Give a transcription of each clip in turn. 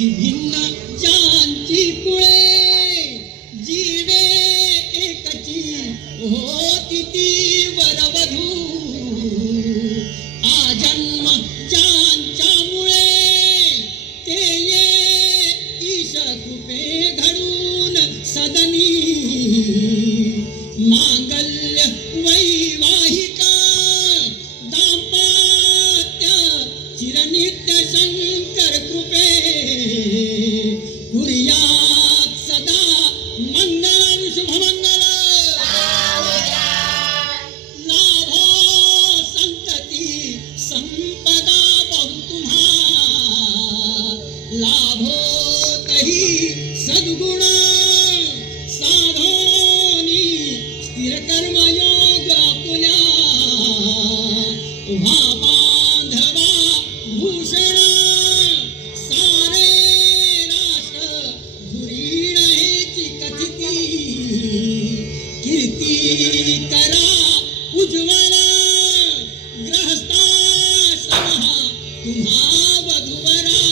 की भिन्न ज्यांची कुळे जीवे एकची होती ती वरवधू आजन्म ज्यांच्या मुळे ते ये ईश कृपे घडून सदनी मांगल्य वैवाहिका दाम्पत्य चिरनित्य शंकर कृपे कुर्यात् सदा मंगलम शुभमंगल लाभो संतति संपदा बहु तुम्हा लाभो तही सद्गुण साधोनी स्थिर कर्मयोग आपुल्या उभा बांधवा भूषण सारे राष्ट्र धुरीण हेची कथिती कीर्ती करा उज्ज्वल ग्रहस्थाश्रम तुम्हा वधूवरा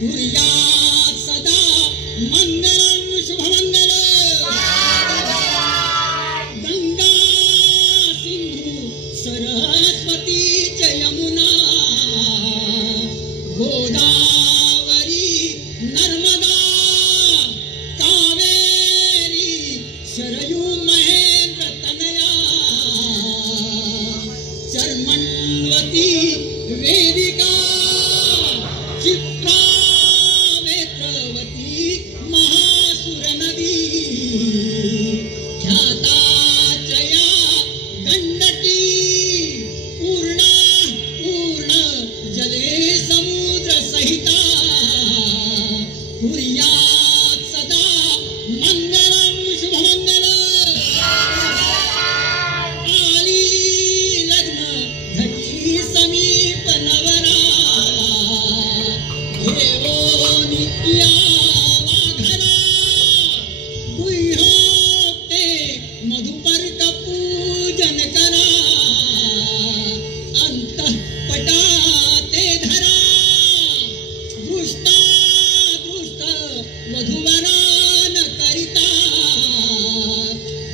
कुर्यात् सदा मंगलम शुभमंगल गंगा सिंधु सरस्वती च यमुना गोदावरी नर्मदा कावेरी शरयू महेंद्र तनया चर्मण्वती वेदिका क्षिप्रा वेत्रवती महासुर नदी ख्याता चया गंडकी पूर्णा पूर्ण जले समुद्र सहिता कुर्यात् सदा मंगलम शुभमंगल आली लग्न घटी समीप नवरा घेऊन या वाघरा गुह्योक्ते मधुपर्क पूजन करा अंतःपटाते धरा दृष्टा दृष्ट वधूवरान करिता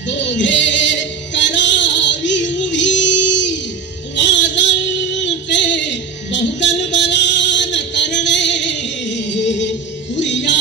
दोघे करावी उभी वाजंते बहुदल बलान करणे कुर्या